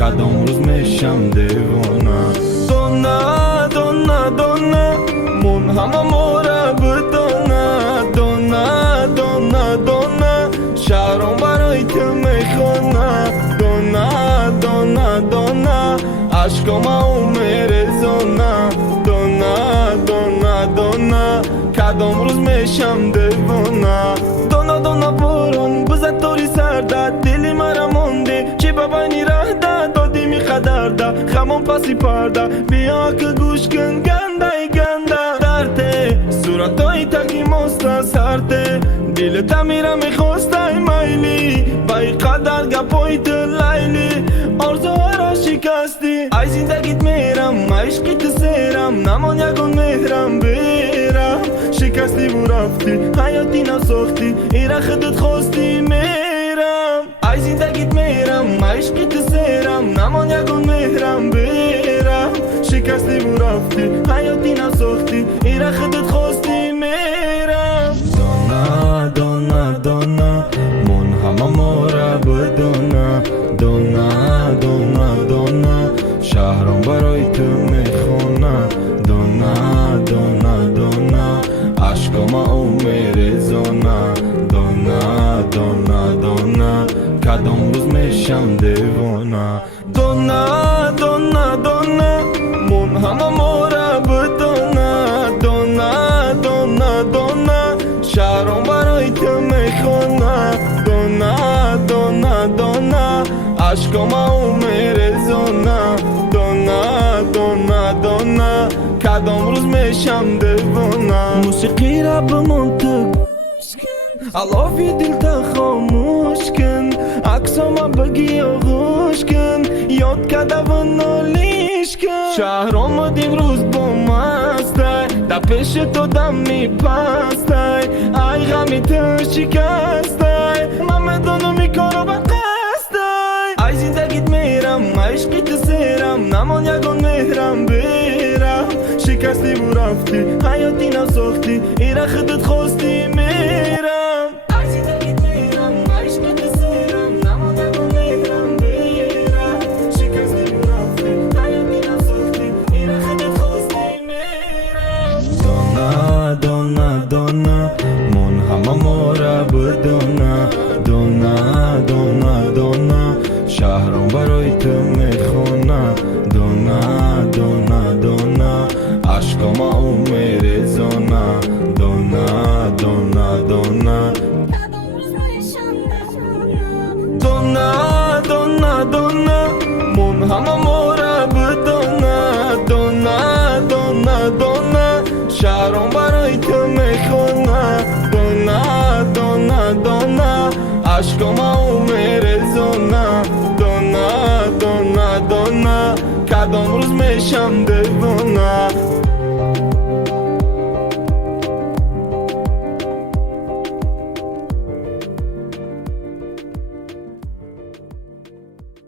کدام روز میشم دیوانه. دونه دونه دونه من همه ماره بدونه. دونه دونه دونه شهرم برای تو میخونه. دونه دونه دونه عشقم او میرزونه. دونه دونه دونه کدام روز میشم دیوانه. دونه دونه بارون بزد توری سرده دلی مرا مونده. چی ببینی ره ده دادی می خدرده خمون پسی پرده. بیا که گوش کن گنده گنده درده صورتای تکی مسته سرده. دل تا میره میخواسته میلی بای قدر گپای تو لیلی. آرزوها را شکستی ای زندگیت میرم عشقی تو سیرم نمان یکون مهرم بیرم. شکستی و رفتی حیاتی نساختی ایره خودت خواستی میرم. ای زندگیت میرم عشقی تو سیرم نمان یکون مهرم بیرم. شکستی و رفتی حیاتی نساختی ایره خودت خواستی میرم. دونه دونه دونه من همه ماره بدونه. دونه دونه دونه شهرم برای تو میخونه. دونه دونه دونه عشقم او میرزونه. دونه دونه دونه کدام روز میشم دیوانه. دونه دونه دونه من همه ماره بدونه. دونه دونه دونه شهرم برای تو میخونه. دونه دونه دونه عشقم او میرزونه. دونه دونه دونه کدام روز میشم دیوانه. موسیقی را به منطق علافی دل تا خاموش کن. عکسما بگی آغوش کن یاد کده و نالیش کن. شهر آمد امروز با مسته در پیش تو دم میپسته. ای غمی تو شکسته من میدونم میکارو به قسته. ای زندگیت میرم عشقی تو سیرم نمان یکون مهرم بیرم. شکستی و رفتی حیاتی نساختی ایره خودت خواستی میرم. ای زندگیت میرم عشقی تو سیرم نمان یکون مهرم بیرم. شکستی و رفتی حیاتی نساختی ایره خودت خواستی میرم. دونه دونه دونه من همه ماره بدونه. دونه دونه دونه شهرم برای تو میخونه. دونه دونه دونه عشقم او میرزونه. دونه دونه دونه دونه دونه دونه من همه ماره بدونه. دونه دونه دونه شهرم برای تو میخونه. دونه دونه دونه عشقم او میرزونه. دونه دونه دونه کدام روز میشم دیوانه.